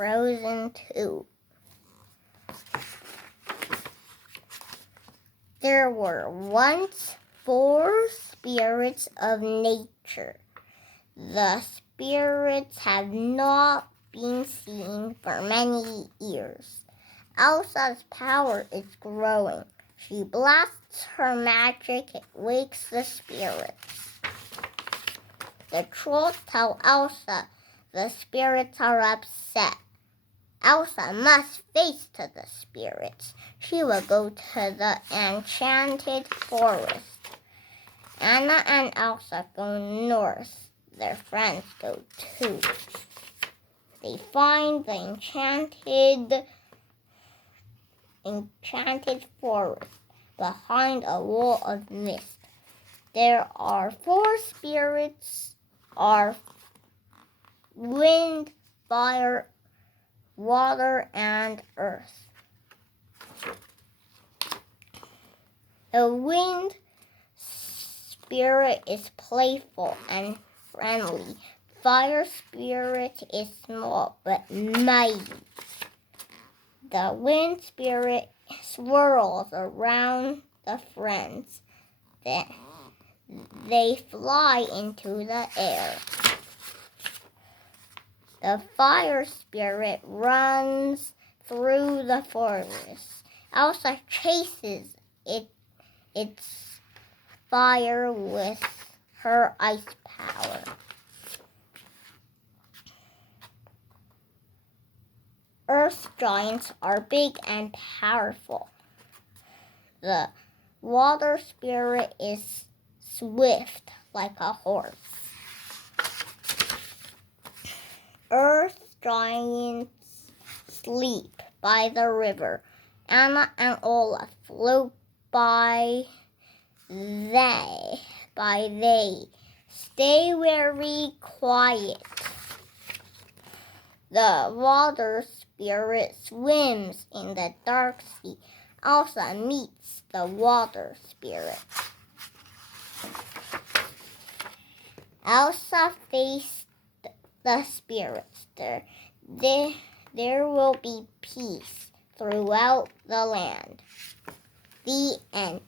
frozen too. There were once 4 spirits of nature. The spirits have not been seen for many years. Elsa's power is growing. She blasts her magic, it wakes the spirits. The trolls tell Elsa the spirits are upset. Elsa must face to the spirits. She will go to the enchanted forest. Anna and Elsa go north. Their friends go too. They find the enchanted forest behind a wall of mist. There are 4 spirits: wind, fire, water, and earth. The wind spirit is playful and friendly. Fire spirit is small but mighty. The wind spirit swirls around the friends. Then they fly into the air. The fire spirit runs through the forest. Elsa chases its fire with her ice power. Earth giants are big and powerful. The water spirit is swift like a horse. Earth giants sleep by the river. Anna and Olaf float by. They stay very quiet. The water spirit swims in the dark sea. Elsa meets the water spirit. Elsa faced the spirits. There will be peace throughout the land. The end.